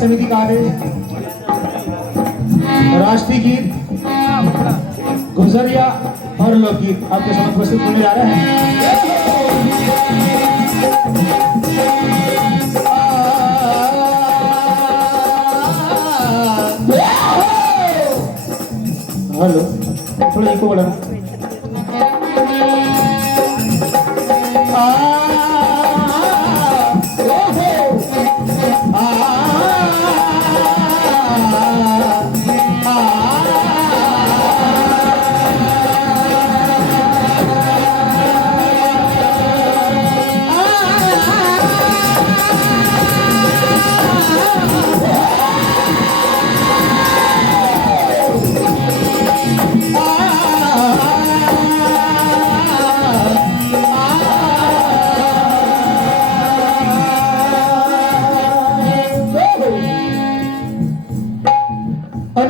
समिति कार्य, राष्ट्रीय गीत, गुजरिया और लोकगीत आपके सामने प्रस्तुत होने जा रहे हैं। हेलो, थोड़ा इको बढ़ा।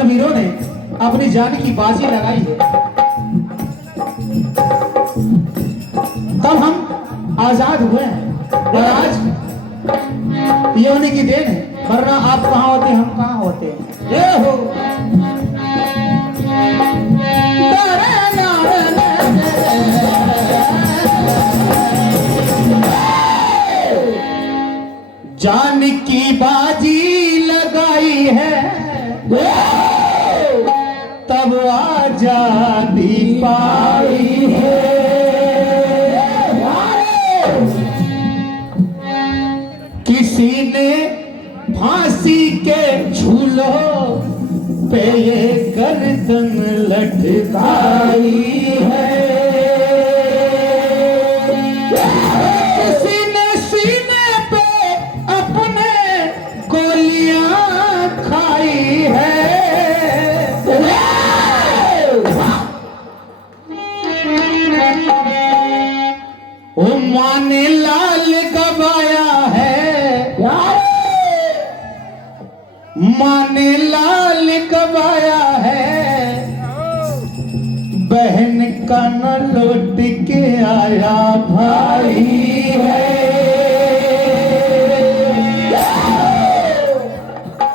वीरों ने अपनी जान की बाजी लगाई है, तब हम आजाद हुए हैं। और आज ये होने की देन है, वरना आप कहां होते हम कहां होते। ये हो जान की बाजी लगाई है, तब आजादी पाई है। किसी ने फांसी के झूलों पे ये गर्दन लटकाई है। किसी ने सीने पे अपने गोलियां खाई है। माँ ने लाल गवाया है, माँ ने लाल गवाया है, बहन का न लौट के आया भाई है।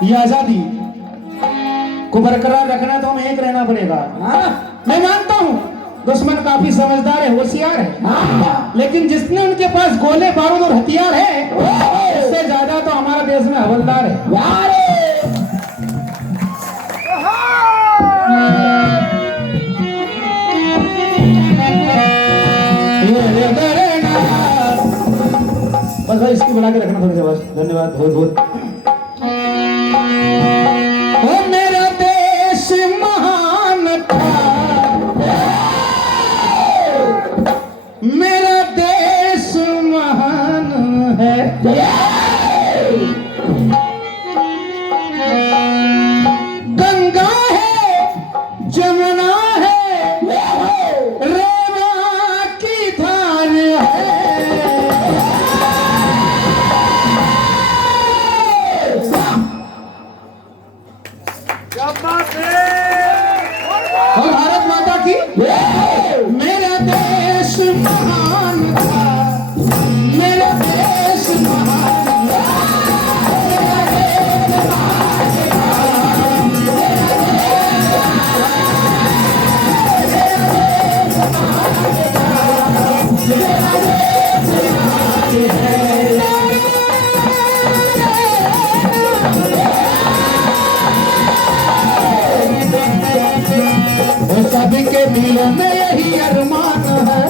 ये आजादी को बरकरार रखना तो हमें एक रहना पड़ेगा। मैं मानता हूं दुश्मन काफी समझदार है, होशियार है, लेकिन जिसने उनके पास गोले बारूद और हथियार है, उससे ज्यादा तो हमारा देश में हवलदार है। बस भाई इसकी बना के रखना थोड़ी देर बस। धन्यवाद बहुत बहुत। मेरा देश महान था, मेरा देश महान है, गंगा है, जमुना है, रेवा की धार है। और भारत माता की मेरा देश महान था, मेरा देश महान था। सबके दिलों में यही अरमान है,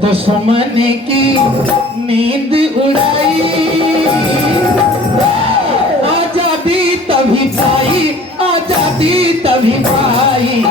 दुश्मन की नींद उड़ाई, आजादी तभी पाई, आजादी तभी पाई।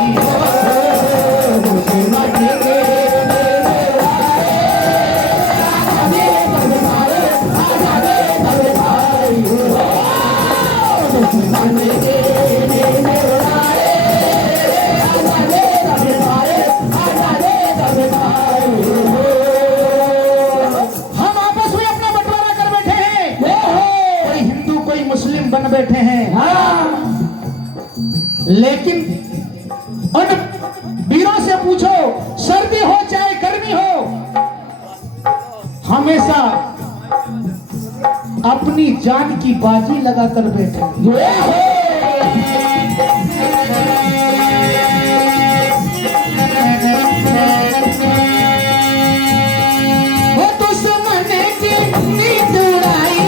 बन बैठे हैं, लेकिन उन वीरों से पूछो, सर्दी हो चाहे गर्मी हो, हमेशा अपनी जान की बाजी लगाकर बैठे। वो दुश्मन की नींद उड़ाई,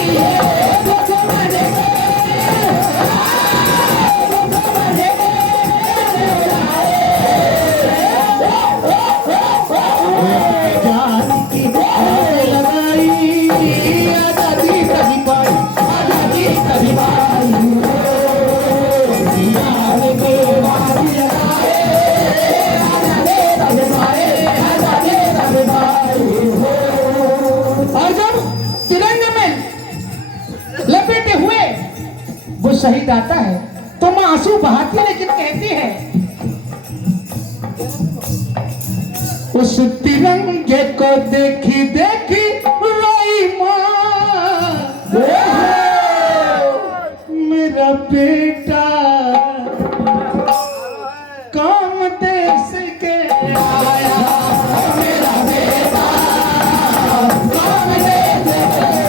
शहीद आता है तो मां आंसू बहाती है, लेकिन कहती है उस तिरंगे को देखी देखी रोई मां, मेरा बेटा काम देश के आया, मेरा बेटा काम देश के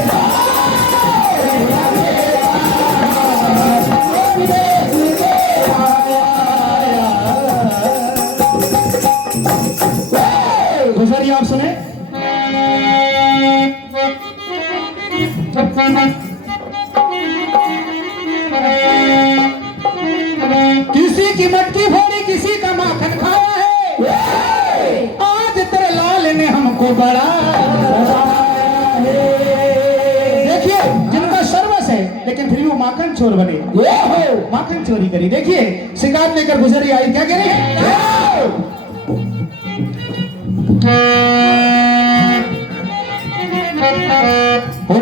गुजरिए। आप सुने किसी की मटकी फोड़ी, किसी का माखन खाया है, आज तेरे लाल ने हमको बड़ा। देखिए जिनका सर्वस है लेकिन फिर भी वो माखन चोर बने, माखन चोरी करी। देखिए शिकायत लेकर गुजरी आई, क्या कह रही है?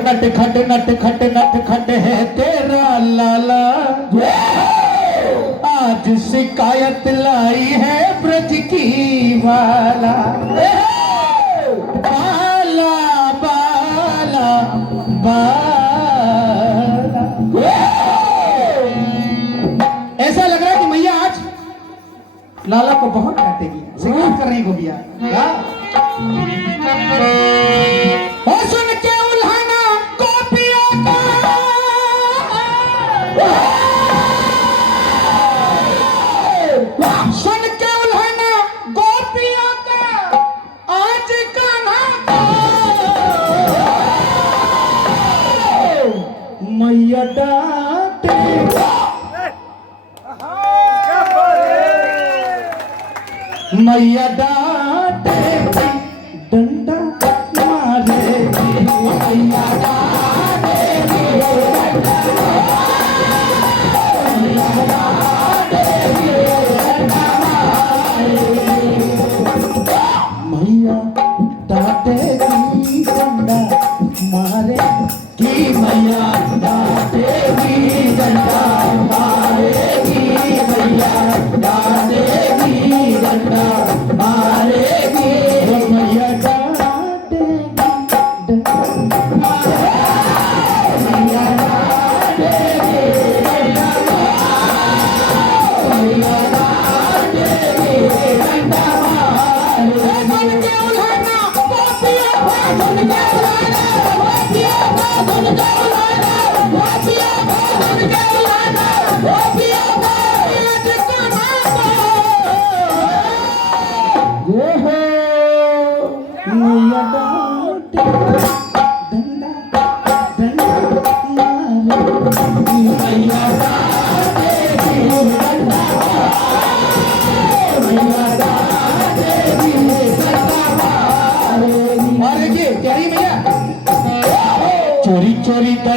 नट खट नट खट नट खट है तेरा लाला, आज शिकायत लाई है ब्रज की वाला। बाला बाला बाला, ऐसा लग रहा है कि मैया आज लाला को बहुत काटेगी, शिकायत करने को भी सुन के उल्हाना गोपियों का, सुन के उल्हाना गोपियों का, आज कान्हा को मैया डांटे, मैया डांटे डंडा मारे, मैया डांटे मैया डांटेगी डंडा मारे की, मैया डांटेगी डंडा मारेगी, मैया डांटेगी डंडा मारे।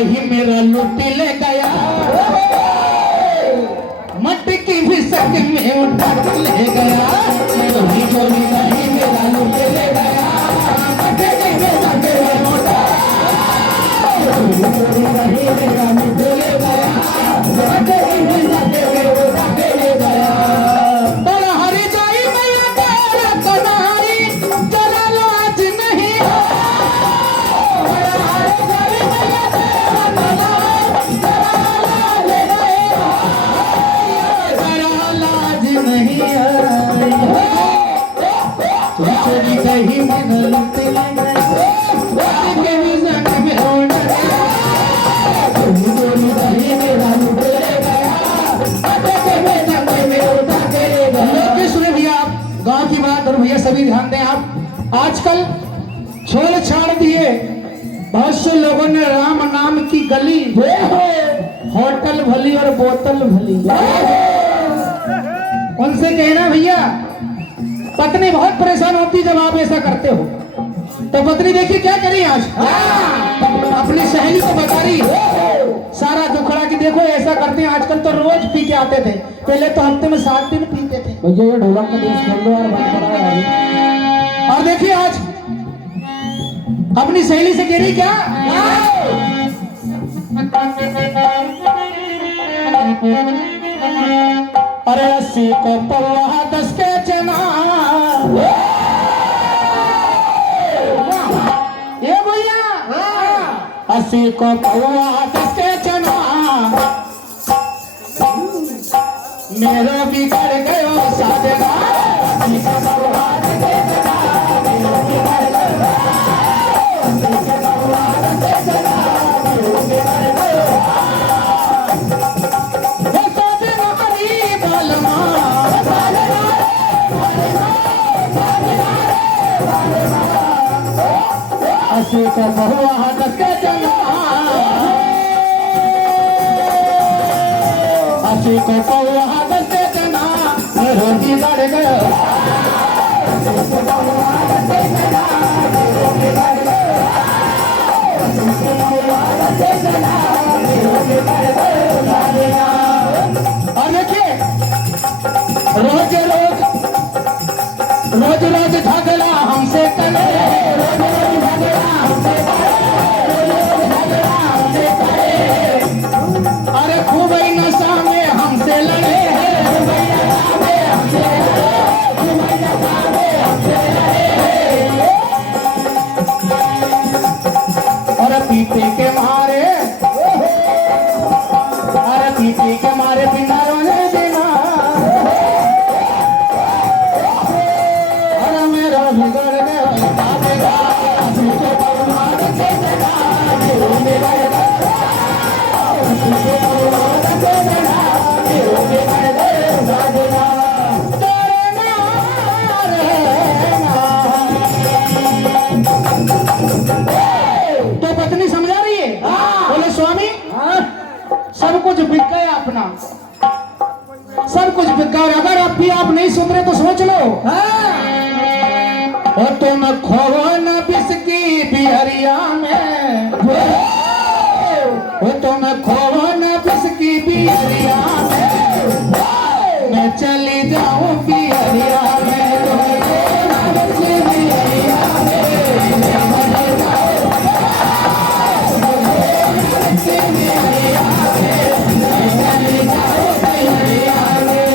कहीं मेरा लूट ले गया, मटकी भी संग में उठा के ले गया। चोरी चोरी कहीं मेरा लूट ले गया, मटकी भी संग में उठा, चोरी चोरी कहीं मेरा लूट ले गया, मटकी भी संग में उठा के ले गया। हरी जाई मैया तेरा कनारी, चला लो आज नहीं हो। हरी जाई मैया तेरा कनारी, चला लो आज नहीं हो। चला लो आज नहीं हो। चोरी चोरी कहीं मेरा लूट ले गया, मटकी भी संग में उठा के, चोरी चोरी कहीं मेरा लूट ले गया, मटकी भी संग में उठा के ले गया। सुने भैया, गांव की बात और भैया सभी ध्यान दें आप। आजकल छोड़ छाड़ दिए, बहुत से लोगों ने राम नाम की गली, होटल भली और बोतल भली। उनसे कहना भैया, पत्नी बहुत परेशान होती जब आप ऐसा करते हो। तो पत्नी देखिए क्या करी आज, अपनी सहेली को बता रही सारा दुखड़ा कि देखो ऐसा करते हैं। आजकल तो रोज पी के आते थे, पहले तो हफ्ते में 7 दिन पीते थे। भैया ये ढोलक का देश खोल लो और बंद कराओ। और देखिए आज अपनी सहेली से कह रही क्या, अरे 80 को पौवा 10 के चना, ये भैया 80 को पौवा 10 के चना, मेरा बिगड़ गयो साजना। 80 को पौवा 10 के चना, मेरा बिगड़ गयो, 80 को पौवा 10 के चना, मेरा बिगड़ गयो। वो साजना हरी बालमा, बालमा, बालमा, बालमा, बालमा। 80 को पौवा 10 के चना, 80 को पौवा 10 के चना, मेरा बिगड़ गयो। 80 को पौवा 10 के चना, मेरा बिगड़ गयो, 80 को पौवा 10 के चना, मेरा बिगड़ गयो साजना। और देखिए रोज रोज झगड़ा हमसे करे, रोज रोज झगड़ा हमसे करे, रोज रोज झगड़ा हमसे करे। अरे खूब ही नशा में हमसे लड़े हैं, खूब ही नशा में हमसे लड़े, खूब ही नशा में हमसे लड़े। और पीते के मारे, अरे पीते के मारे बिना रोने देना, अरे मेरा बिगड़ गया साजना। 80 को पौवा 10 के चना, मेरा बिगड़ गया, 80 को पौवा 10 के चना, मेरा बिगड़ गया साजना। तेरे नाम तो पत्नी समझा रही है, बोले स्वामी सब कुछ बिक गया अपना, सब कुछ बिक गया। अगर आप नहीं सुधरे तो सोच लो। और तुम खोवो न बिस्की बिहरिया में, वो तुम खोवो न बिस्की बिहरिया में, मैं चली जाऊं बिहरिया में, बिस्की बिहरिया में, मैं चली जाऊं बिस्की बिहरिया में, मैं चली जाऊं बिहरिया में।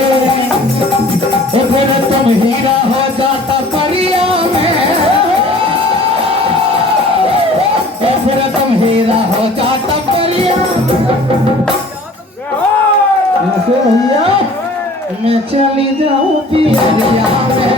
फिर तुम हीरा हो जाता परिया में, फिर तुम हीरा हो जाता परिया। ऐसे भैया मैं चली जाऊं पियरिया में